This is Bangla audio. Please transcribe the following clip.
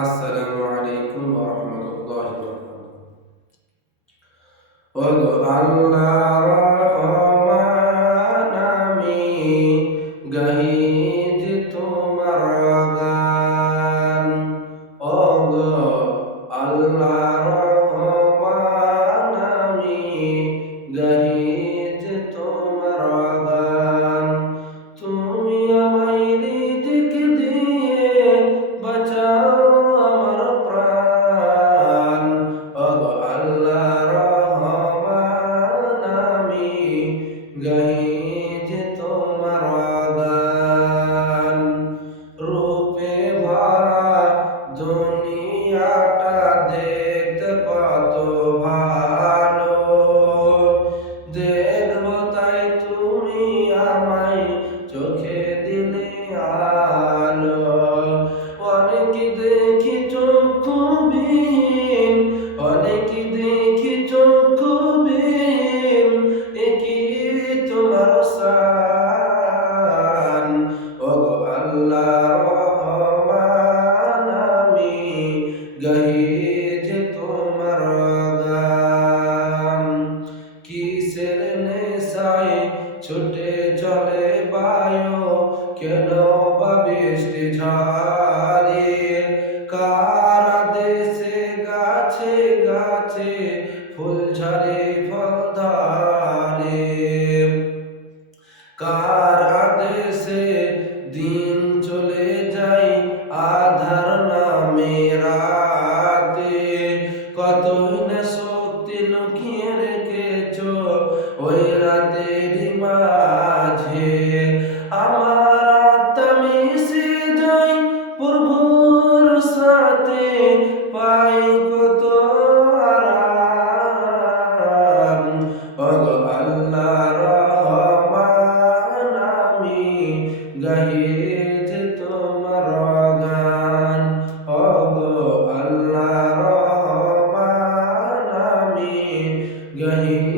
আসসালামু আলাইকুম ওয়া রাহমাতুল্লাহি ওয়া বারাকাতুহু। ওগো আল্লাহ রহমান আমি গাহিছি তোমার গান। ওগো আল্লাহ রহমান আমি গাহিছি তোমার গান। তুমি আমায় রিজিক দিয়ে বাঁচাও আমার প্রাণ। ওগো আল্লাহ রহমান আমি গাহিছি তোমার গান। রূপে ভরা দুনিয়াটা দেখতে কত ভালো, দেখবো তাই তুমি আমায় চোখে দিলে আলো। অনেক দেখি চক্ষুবিহীন, অনেক দেখি চক্ষুবিহীন, একই তোমার শান। ওগো আল্লাহ রহমান আমি গাহিছি তোমার গান। কিসের নেশায় ছুটে চলে বায়ু, কেন বা বৃষ্টি ঝরে, কার দেশে গাছে গাছে ফুল ঝরে ফল ধরে, কার আদেশে দিন চলে যায় আধার নামে রাতে। কতই না শক্তি লুকিয়ে রেখেছ ওই রাতের মাঝে। আমার আত্মা মিশে যায় প্রভুর সাথে, পাই কত আরাম। ওগো আল্লাহ রহমান আমি গাহিছি তোমার গান। ওগো আল্লাহ রহমান আমি গাহিছি